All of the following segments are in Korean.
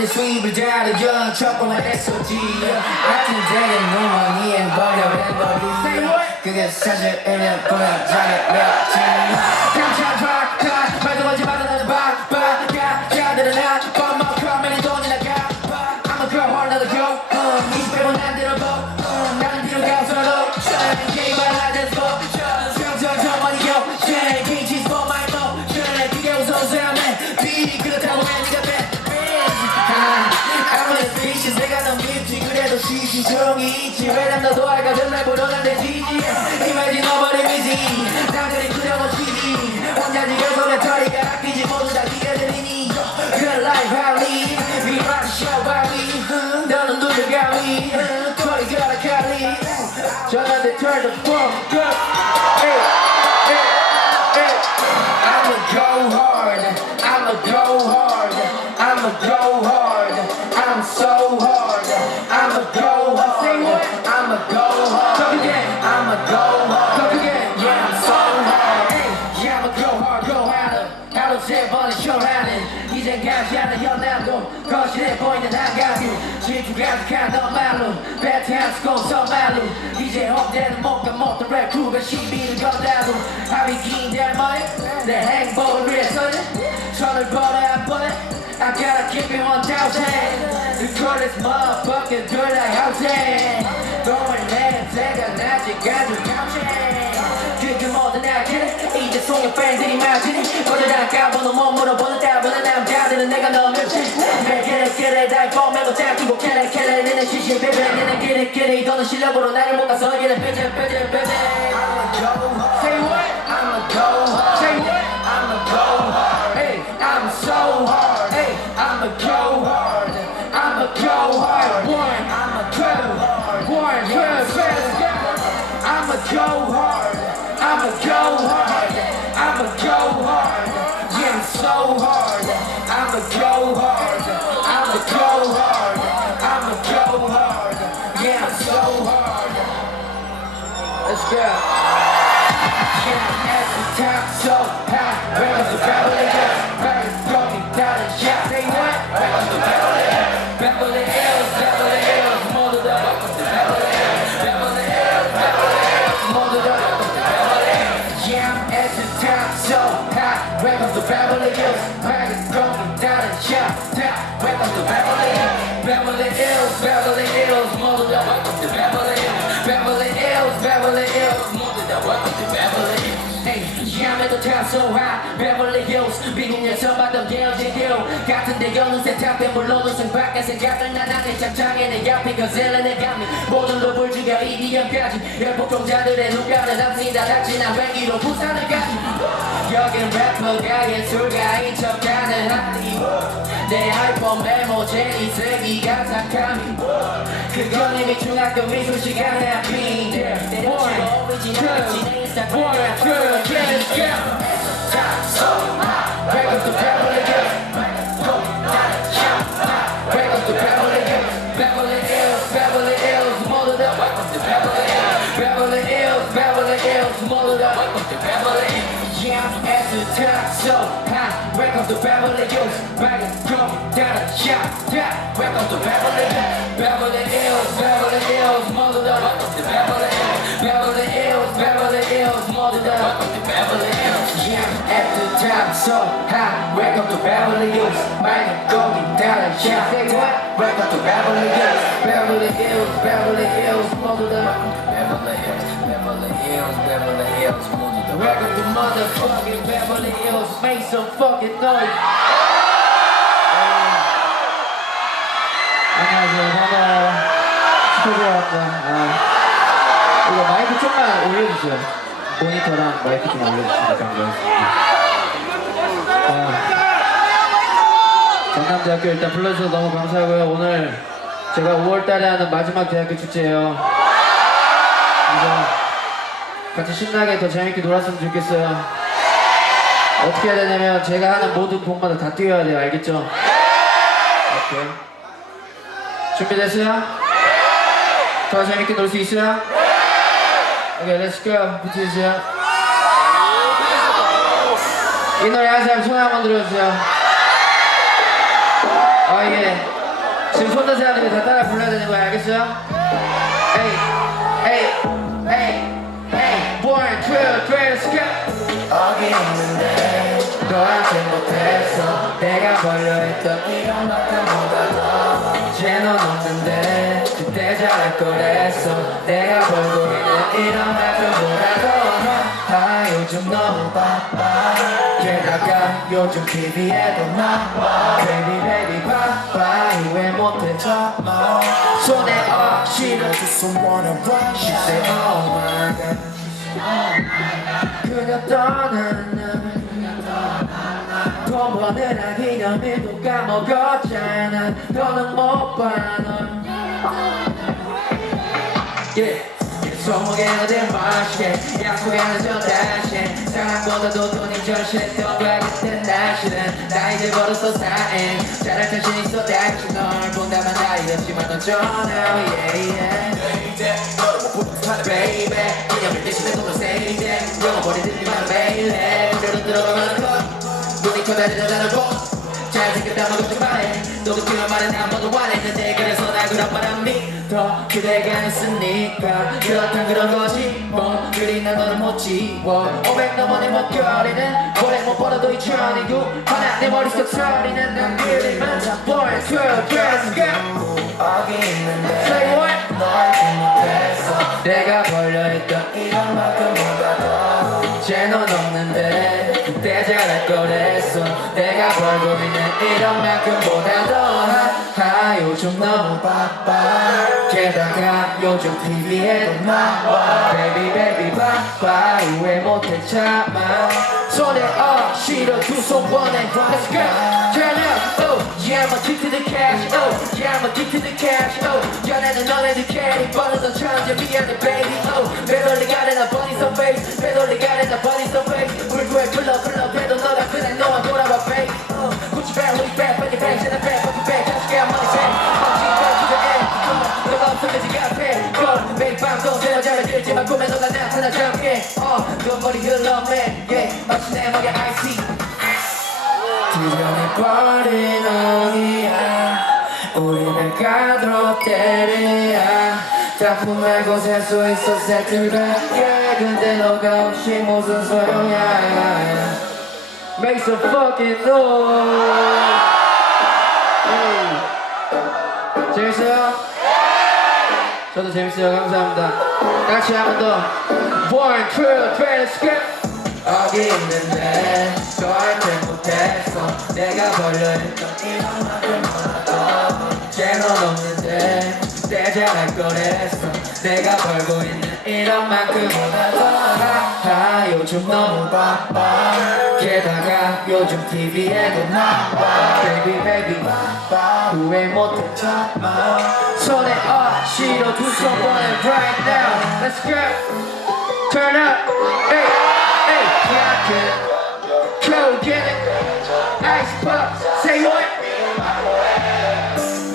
내 수입을 다르여 척보는 SOG 같은 데는 노망이엔 버려낸 버리 그게 사실이면 그냥 잘해냈지 감춰 말도 걸지 마도 나는 바가 자들은 나 뻔뻔 맨이 돈이 나가 I'm a girl hard another girl 20배로 난 들어보 나는 뒤로 가서도 게임을 하자고 평소에 많이 겨 빈치스 for my love 그게 웃어서 하면 비 그렇다고 해 니가 아무리 스피시 내가 넌 밉지 그래도 시시조용히 있지 왜냐면 너도 알까 전날 보러는 내 지지 이말지 너버림이지 남들이 그려놓치지 혼자 지겨서 내 털이가 낚이지 모두 다 기가 들리니 Good life I live We rock the show I live 너는 누구가 위 털이 가라칼리 전남대 turn the fuck up I'ma go hard I'ma go hard I'ma go hard I'm so hard I'ma go hard Say what? I'ma go hard Go again I'ma go hard Go again Yeah I'm so hard hey, Yeah I'ma go hard Go harder 하루 세 번의 쇼라는 이젠 가지 않은 현남도 거실에 보이는 한가위 질투 가득한 너 말로 배트한 스코서 말로 이제 험대는 못가 못한 랩 크루가 시비를 건다고 합이 긴 닮아니 내 행복을 위해서는 손을 벌어야 한 번에 I gotta keep it 1000 The coolest motherfucker girl like housing 너를 냄새가 나지 가죽감시 그게 뭐든 알겠네 이제 송영 팬들이 맞으니 모두 다 까보는 못 물어보는 따보는 남자들은 내가 너무 밉지 그래 다 보면 짝지고 캐래 니는 시시 베베 니는 끼리 너는 실력으로 나를 못 가서 얘는 빼제 I'ma go hard Say what? I'ma go hard Say what? I'ma go hard Hey I'm so hard Hey I'ma go hard I'ma go hard One I'ma go hard One two let's go I'ma go hard I'ma go hard I'ma go hard Yeah I'm so hard I'ma go hard I'ma go hard I'ma go hard Yeah I'm so hard Let's go Yeah at the top so high Where was the Beverly Hills Where is going down and shot Say what? Where was the Beverly Hills Beverly Hills 모두 다 welcome to Beverly Hills Beverly Hills 모두 다 welcome to Beverly Hills Yeah I'm at the top so high Where was the Beverly Hills Where is going down and shot Welcome to Beverly Hills Beverly Hills 모두 다 welcome to Beverly Hills Beverly Hills 모두 다 welcome to Beverly Hills Hey, yeah, I'm at the top so high Beverly Hills 미국에서 봤던 게어지기로 같은데 여는 세탁대 물론 우승 밖에 생각을 난 안에 장창에 내 옆에 거슬러 내 감이 모든 걸 죽여 EDM까지 열폭종자들의 눈가를 남니다 닥치나 외기로 부산을 가지 여기는 래퍼가 예술가인 척하는 할리우드 내 아이폰 메모제니 세기가 삭함이 그건 이미 중학교 미술 시간에 앞인 내 랩치로 오리지널 내 인스타그램에 Let's go. Top so high. Welcome to Beverly Hills. Go down and shout. Welcome to Beverly Hills. Beverly Hills. 모두 다 welcome to Beverly Hills. 모두 다 welcome to Beverly Hills. Yeah, I'm at the top so high. Welcome to Beverly Hills. Go down and shout. Welcome to Beverly Hills. Beverly Hills. 모두 다 welcome to Beverly Hills. Beverly Hills. 모두 다 welcome to Beverly Hills. Yeah, I'm at the top so high. Welcome to Beverly Hills. Going down and shout. Say what? Welcome to Beverly Hills. Beverly Hills. 모두 다 welcome to Beverly Hills. Beverly Hills. 모두 다 welcome to motherfucking Beverly Hills. Make some fucking noise. 안녕하세요. 반가워요. 슈퍼비입니다. 이거 마이크 좀만 올려주세요. 모니터랑 마이크 좀 올려주시면 감사하겠습니다. 전남대학교 일단 불러주셔서 너무 감사하고요. 오늘 제가 5월달에 하는 마지막 대학교 축제예요. 그래서 같이 신나게 더 재밌게 놀았으면 좋겠어요. 어떻게 해야 되냐면 제가 하는 모든 곡마다 다 뛰어야 돼요. 알겠죠? 오케이. 준비됐어요? 더 재밌게 놀 수 있어요? 오케이, 렛츠 고. 붙여주세요. 이 노래 한 사람 손 한번 들어주세요. 이게 지금 손든 사람들이 다 따라 불러야 되는 거야, 알겠어요? 에이, 에이, 에이, 에이, 1, 2, 3, let's go. 어디 있는데 너한테 못했어 내가 벌려했던 이런 만큼보다 더 이제 넌 없는데 그때 잘할 거랬어 내가 벌고 있는 이런 만큼보다 더 요즘 너무 바빠 게다가 요즘 TV에도 나와 Baby baby 바빠 이해 못해서 손에 억지로 Just wanna run She say oh my god 그녀 떠나는 날 돈 버느라 기념일도 까먹었잖아 너는 못 봐 넌 손목에 어딜 마시게 약속에 늦어 다시 사랑보다도 돈이 절실했던 거야 그때 날씨는 나 이제 벌었어 사인 잘할 자신 있어 다시 널 본다면 나 이랬지만 넌 전화 yeah yeah 이제 너를 못 부탁하네 baby 기념일 대신에 돈을 save 영어버리 듣기만 매일 해 노래로 들어가면 컷 눈이 커다리는 나를 보 잘생겼다면 걱정 마해 너도 그런 말은 한 번도 안 했는데 그래서 날 그런 바람 믿어 그대가 했으니까 그렇단 그런 거지 뭐 그리 난 너를 못 지워 500 넘어 내 목걸이는 오래 못 벌어도 2029 하나 내 머릿속 소리는 난 그리만 Boy, girl, girls, girl 어디 있는데 Say what? 너한테 못했어 내가 벌려했던 이런 만큼보다 더 이제 넌 없는데 그때 잘할 거랬어 내가 벌고 있는 이런 만큼보다 더 요즘 너무 바빠 게다가 요즘 TV에도 나와 Baby baby 바빠 이해 못해 참아 손에 억지로 두 손 원해 Let's go turn up oh yeah I'm addicted to cash oh yeah I'm addicted to cash oh 연애는 너네들 캐리 버릇은 천재 미안해 baby oh 매dol리 가래 나 body so face 매dol리 가래 나 body so face 물구에 불러 배도 너가 그냥 너만 돌아봐 baby Gucci bag Louis bag Fendi bag Chanel bag Gucci bag 다시 get money bag Gucci bag to the end 너가 없으면 지가 돼 Go 매일 밤 동생은 잘 들지만 꿈에 너가 나타나 잠게 넌 머리 흘러 man yeah 마치 내 목에 icy 뒤져내버린 넌이야 우리는 가드로테리야 작품의 곳에 서 있어 새들밖에 근데 너가 없이 무슨 소용이야 Make some fucking noise 재밌어요? 저도 재밌어요 감사합니다 같이 한 번 더 1, 2, 3, let's go 어디 있는데 너한테 못했어 내가 벌려했던 이런 만큼보다 이제 넌 없는데 그때 잘할 거랬어 내가 벌고 있는 이런 만큼보다 더 요즘 너무 바빠 게다가 요즘 TV에도 나와 Baby baby 바빠 후회 못해 참아 손에 억지로 두 손 원해 right now Let's go turn up hey hey rock it go get it ice pop say what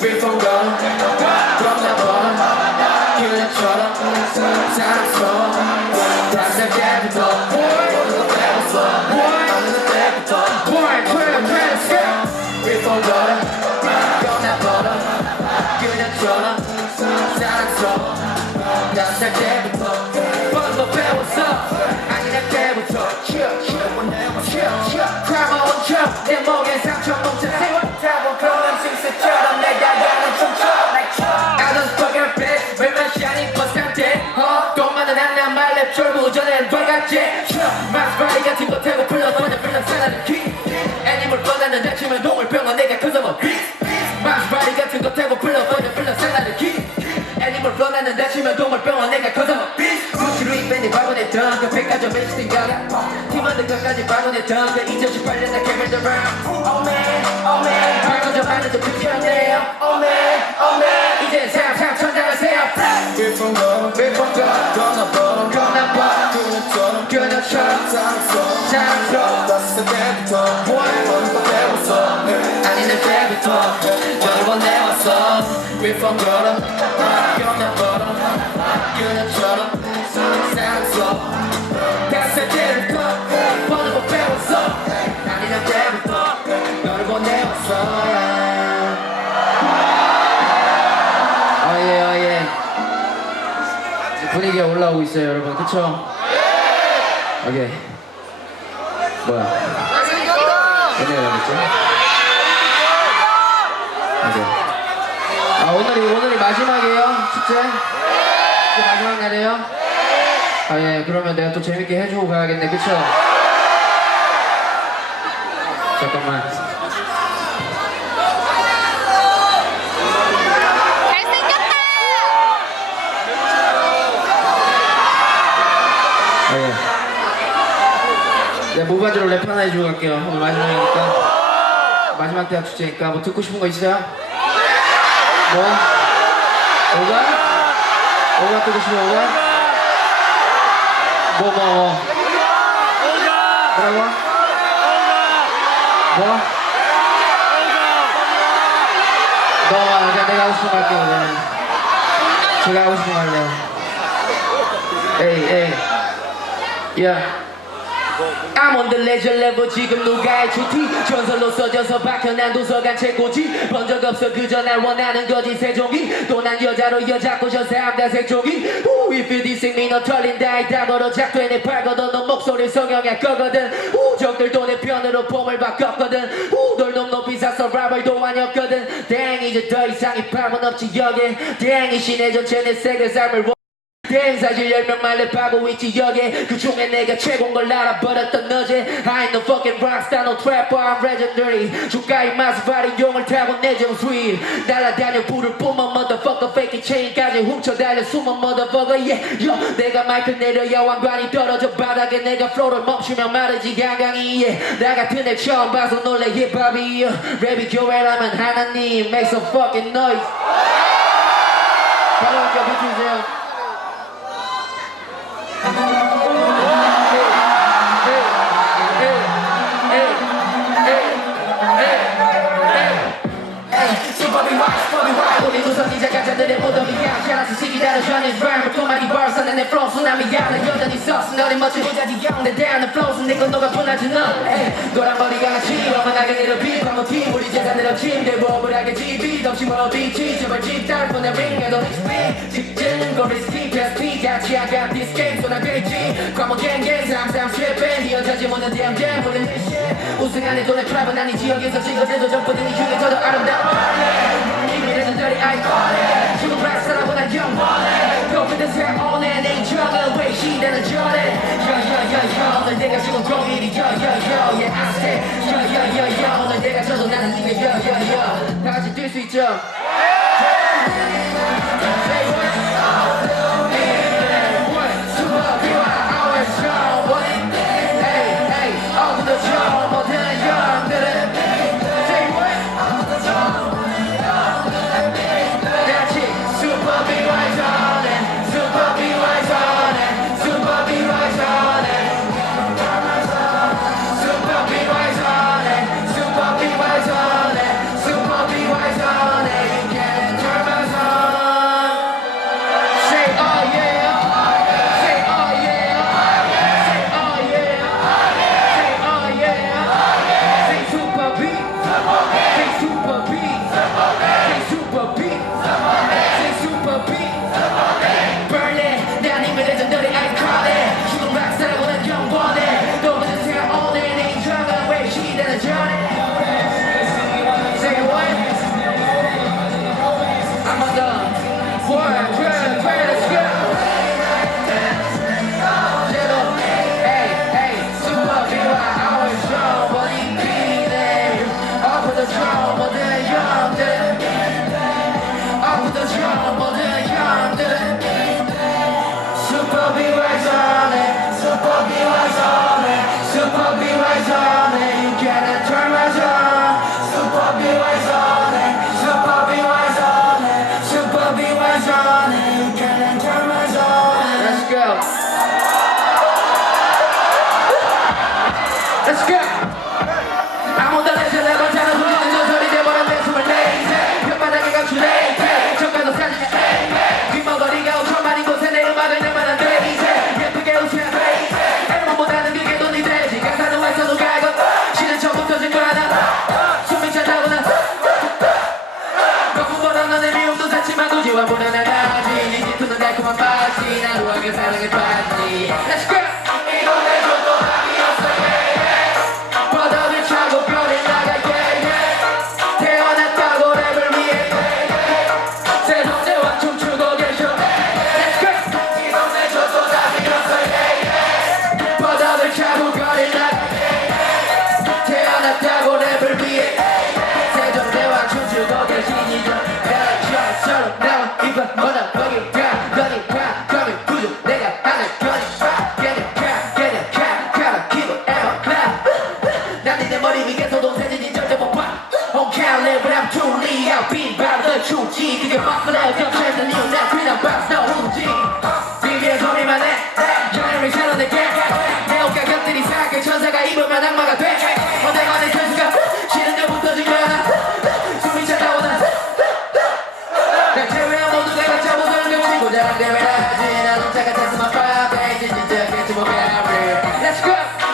We're from gone from the bottom 그녀처럼 사랑스러워 다시 때부터 어느 때부터 We're from gone from the bottom 그녀처럼 사랑스러워 다시 때부터 벌써 배웠어 아니 때부터 Crime on 척 내 목에 상처 뭉쳐 타고 그런 식스처럼 내가 가는 춤춰 I don't fucking bitch 왜 마시아니 버스한테 돈 많은 한남 말랩 졸부 전엔 벌같지 마스바리 같은 거 태고 불러보내 불러사나는 키 애니멀 뻔하는 다치면 동물 병원 내가 커서 뭐 마스바리 같은 거 태고 불러보내 불러사나는 키 애니멀 뻔하는 다치면 동물 병원 내가 커서 뭐 구찌 루이팬이 바구냈던 그 백화점 베스트 가가 팀원들 것까지 바구냈던 그 2018년 나 캠을 더 Oh man 발거점 안에도 그지었네요 Oh man 이제 세상 천장하세요 We're from God 떠나버려 그녀처럼 사랑스러워 떴을 때부터 먼저 배웠어 아니 내 때부터 너를 보내왔어 We're from God 떠나버려 그녀처럼 사랑스러워 떴을 때부터 먼저 배웠어 아니 내 때부터 너를 보내왔어 예. 분위기가 올라오고 있어요, 여러분. 그쵸? 오케이. 뭐야? 얘네가 나겠죠? 오케이. 오늘이 마지막이에요, 축제? 축제 마지막 날이에요? 예, 그러면 내가 또 재밌게 해주고 가야겠네, 그쵸? 잠깐만. 내가 무바지로 랩 하나 해주고 갈게요. 오늘 마지막이니까. 마지막 대학 축제니까 뭐 듣고 싶은 거 있어요? 뭐? 오가 듣고 싶어, 오가? 뭐? 뭐라고? 뭐? 그냥 내가 하고 싶은 거 할게요, 그러면. 제가 하고 싶은 거 할래요. 에이. 야. I'm on the legend level 지금 누가 해주티 전설로 써져서 박혀난 도서관 최고지 본 적 없어 그저 날 원하는 거지 세종이 또 난 여자로 여자 꼬셔 사람다 색종이 If you dissing me 너 털린다 이 답으로 작되네 팔거든 너 목소리 성형할 거거든 적들도 내 편으로 폼을 바꿨거든 널 높이 샀어 라벌도 아니었거든 다행히 이제 더 이상 이 팝은 없지 여기 다행히 시내 전체 내 색을 삶을 댄 사실 10명만 랩하고 있지 여기 그 중에 내가 최고인 걸 알아버렸던 너지 I ain't no fucking rockstar no trapper I'm legendary 주가의 마스바리 용을 타고 내정 sweet 날아다녀 불을 뿜어 motherfucker fake chain까지 훔쳐달려 숨어 motherfucker yeah yo 내가 마이크 내려야 왕관이 떨어져 바닥에 내가 플로우를 멈추면 마르지 강강이 yeah 나 같은 애 처음 봐서 놀래 힙합이 랩이 교회라면 하나님 make some fucking noise 바로 할게요 비트주세요 우리 우선이자 가자들의 무덤이야 샤라스 시기다로 전인 랩을 또 많이 벌써는 내 플로우 쓰나미야 나 여전히 썩스 너네 멋진 부자지 내 대하는 플로우 내 건 너가 분하지 너 노란 머리가 같이 어머나게 내려비 방어팀 우리 재산으로 침대 부업을 하겠지 빛 없이 멀어비치 제발 집 달뿐에 링에도 릭스피 직진 고리스키 패스피 같이 아가 디스케임 쏟아내지 과목 갱갱 삼삼 쉐pen 이어져지 못한 대형갱 우린 미시 우승하는 돈의 프라이브는 아니 지역에서 찍어대도 전부들이 중에 저도 아름다워 레전더리 아이콘 지금 락스라고 난 영원해 높은 새 오네 내 인정은 왜 시대는 전해 여여여여 오늘 내가 지금 공일이 여여여 yeah I say 여여여여 오늘 내가 져도 나는 네가 여여여 다 같이 뛸 수 있죠? Superbee, 하지만 우지와 무난하지 네 뒤투는 달콤한 맛이 난 우아하게 사랑에 빠지 Let's go! 이 동네 저도 답이었어 yeah. 바다를 차고 별을 나가 yeah, yeah. 태어났다고 랩을 위해 세상대와 춤추고 계셔 Let's go! 이 동네 저도 답이었어 yeah, yeah. 바다를 차고 별을 나가 yeah, yeah. 태어났다고 랩을 위해 세상대와 춤추고 계시니까 서로 나와 이봐 뭐다 거기 가 거니까 거기 구조 내가 하는 거니까 걔네 키고 에어 클럽 난 니네 머리 위에서도 세진이 절대 못봐 On count level I'm truly out beat 바로 더 추지 그게 막걸레 겹쳐있는 이유 난 그냥 박스 너 후지 TV에 소리만 해 generation 내게 내 옷 가격들이 사게 천사가 입으면 악마가 돼 어내가 내 선수가 싫은데 붙어주면 숨이 차다고 난 제외한 모두 내가 잡아둔 게 고장 대회라지 난 혼자가 됐으면 빠베 진짜겠지 뭐 별을 Let's go!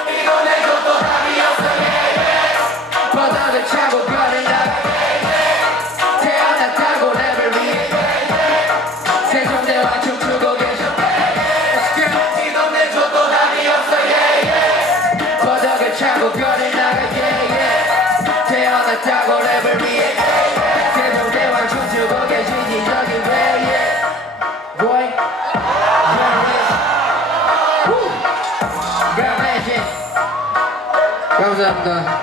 이거 내 것도 답이었어 yeah, yeah. 바다를 차고 별을 나가 yeah, yeah. 태어났다고 랩을 위해 yeah, yeah. 세종대와 춤추고 계셔 Let's go! 이거 내 것도 답이었어 yeah, yeah. 바다를 차고 별을 나가 yeah, yeah. 태어났다고 랩을 위해 yeah, yeah. 세종대와 춤추고 계시니 저기 왜 yeah. Boy 감사합니다.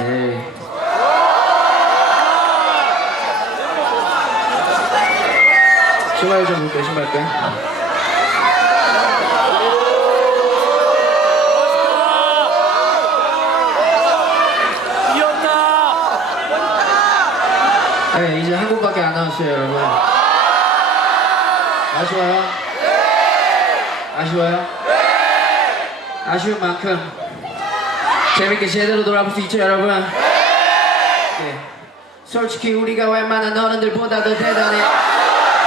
에이. 신발 좀 볼게요, 신발 때. 네, 이제 한 곡밖에 안 남았어요, 여러분. 아쉬워요? 아쉬워요? 아쉬운 만큼 재밌게 제대로 놀아볼 수 있죠, 여러분? 네. 솔직히 우리가 웬만한 어른들보다 더 대단해.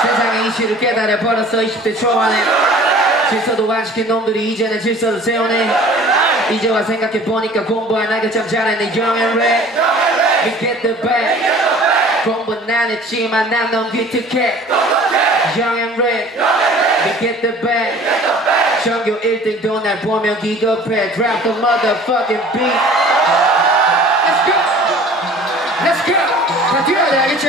세상의 이치를 깨달아 버렸어 20대 초반에. 질서도 안 지킨 놈들이 이제는 질서를 세우네. 이제와 생각해보니까 공부 안 하길 참 잘했네. Young and red, we get the bag. 공부는 안 했지만 난 넌 기특해. Young and red, we get the bag. 전교 1등도 날 보면 기겁해. Drop the motherfucking beat. Let's go, let's go. 다 뛰어야 돼, 알겠지?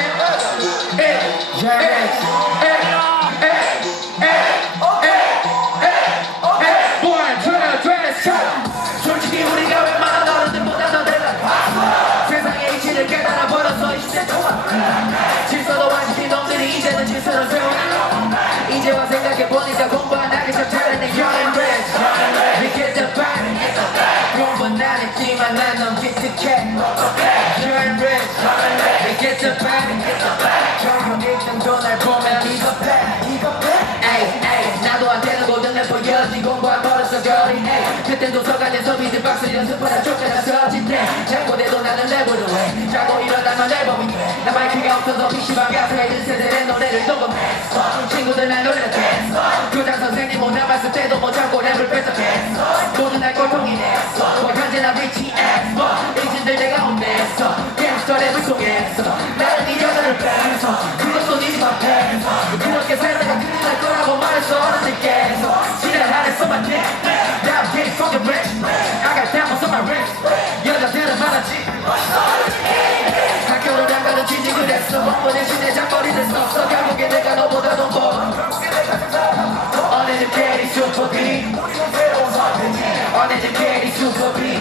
솔직히 우리가 웬만한 어른들보다 더 대단해. 세상의 이치를 깨달아 버렸어 20대 동안. 질서도 안 지킨 놈들이 이제는 질서를 세우네. 이제와 생각해보니까 공부 안 하기 참 잘했네. Young and red, we get the bag. 공부는 안 했지만 난 넌 기특해. Young and red, we get the bag. 전교 1등도 날 보면 이겁해. 에이 에이 나도 안 되는 고등 래퍼였지. 공부 안 버렸어 거리. 그땐 도서관에서 비트박스 연습하다 쫓겨나서 짓해. 잘못해도 나는 랩으로 해. 자고 일어나면 앨범이 돼. 나 마이크가 없어서 PC방 가서 애들 세대의 노래를 녹음했어. 친구들 날 노래를 댔어. 교장 선생님 오늘 봤을 때도 못 참고 랩을 뺏어댔어. 모든 날 꼴통이 냈어. 현재나 BTS 이진들 내가 혼냈어. 갱스터 랩을 통해서 나는 이 여자를 뺏어. 그것도 네 앞에서 그렇게 살다가 큰일 날 거라고 말했어. 어른들께서 지랄하랬어 my dick. Now I'm getting fucking rich. I got diamonds on my wrist. 여자들은 많았지. 학교를 안 가는 취직을 했어. 뻔뻔해 시대 장거리를 썼어. 결국에 내가 너보다 더 벌어. Uneducated Superbee. Uneducated Superbee.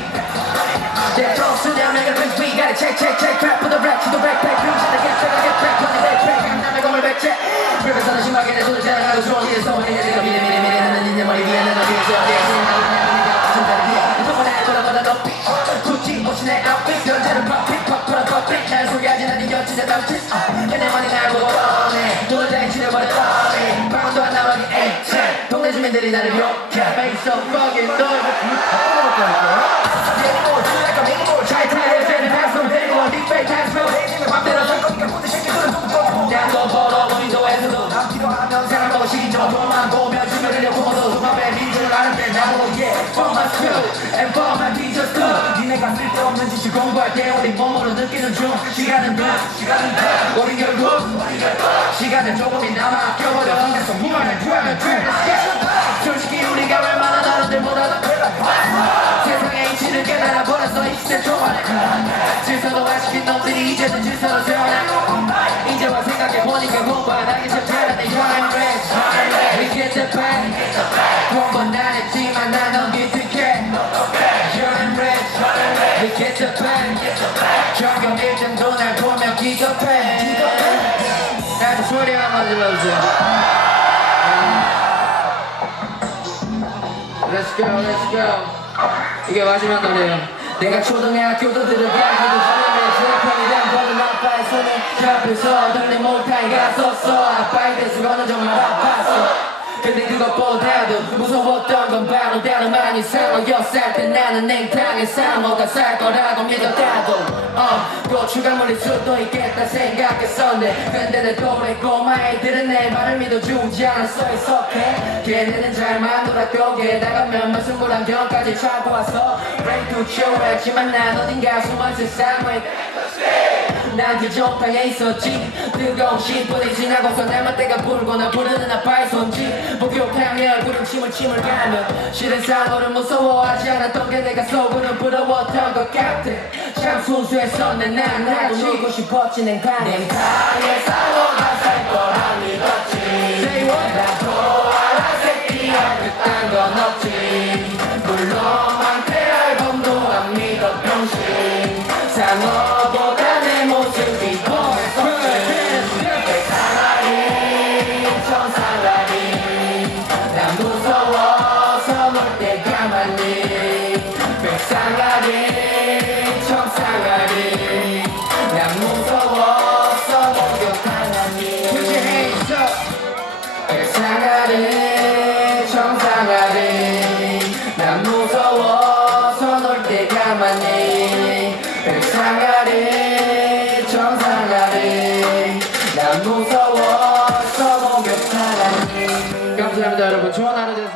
They're close to them, nigga, cause we gotta check. Crap for the rap, to the backpack. Cruise to get back, money backpack. I'm not gonna back check. 그래서 심하게 내 손을 자랑하고 좋은 일을 써버리는 내가 미래 나는 내 머리 위에 내 어디에서 손가락이야 돌아보다 높이 굳이 옷이 내 outfit 견제를 퍼핏 날 소개하지 난 이 여친의 남친 내 머리 날 보고 떠네 눈을 다 치려버렸더니 방언도 안 나오니 에이체 동네 주민들이 나를 욕해 Make so fucking noise 잘 타야 되는 방송 들고 빅 페이 타임 스펠 없는 짓을 공부할 때 우리 몸으로 느끼는 중 시간은 가 우린 결국 시간을 조금이나마 아껴버려 그래서 무한을 구하면 돼 솔직히 우리가 얼마나 다른들보다 더 세상의 이치를 깨달아버렸어 20대 초반에 질서도 안 시킨 놈들이 이제는 질서로 세워내 이제와 생각해보니까 공부 안 하기 싫다는데 You're in rest We get the back 공부는 안 했지만 난 넌 기특해 You're in rest We get the back 적용 1등도 날 보며 기겁해 나도 소리 한번 질러주세요 Let's go, let's go. 이게 마지막 노래예요. 내가 초등학교도 들어가기도 전에 실패이란 버는 아빠의 손에 잡혀서 들내 못하게 갔었어. 아빠의 대수거는 정말 아팠어. 근데 그것보다도 무서웠던 건 바로 다른 많이 상어 6살 때 나는 냉탕에 상어가 살 거라고 믿었다고 고추가물일 수도 있겠다 생각했었네 근데 내 또래 꼬마 애들은 내 말을 믿어주지 않았어 있었게 걔네는 잘만 놀았고 게다가 몇몇 승부란경까지 차고 왔어 Break to chill 했지만 난 어딘가 숨은 세상에 난 그 정탕에 있었지 뜨거운 10분이 지나고서 내 맘때가 불거나 부르는 아빠의 손짓 목욕탕에 얼굴은 침을 가면 실은 상어를 무서워하지 않았던 게 내가 속으로 부러웠던 것 같아 참 순수했었네 난 나도 놀고 싶었지 냉탕에 상어가 살 거라 믿었지 나도 알아 새끼야 그딴 건 없지 물론 망태 앨범도 안 믿어 병신 상어보다 내 모습이 보였었지 백상아리 천상아리 난 무서워서 놀 때 가만히 백상아리 천상아리 난 무서워서 목욕하나니 Put your hands up 백상아리 천상아리 난 무서워서 놀 때 가만히 백상아리 정상아리 난 무서워서 목욕하라니 감사합니다 여러분 좋은 하루 되세요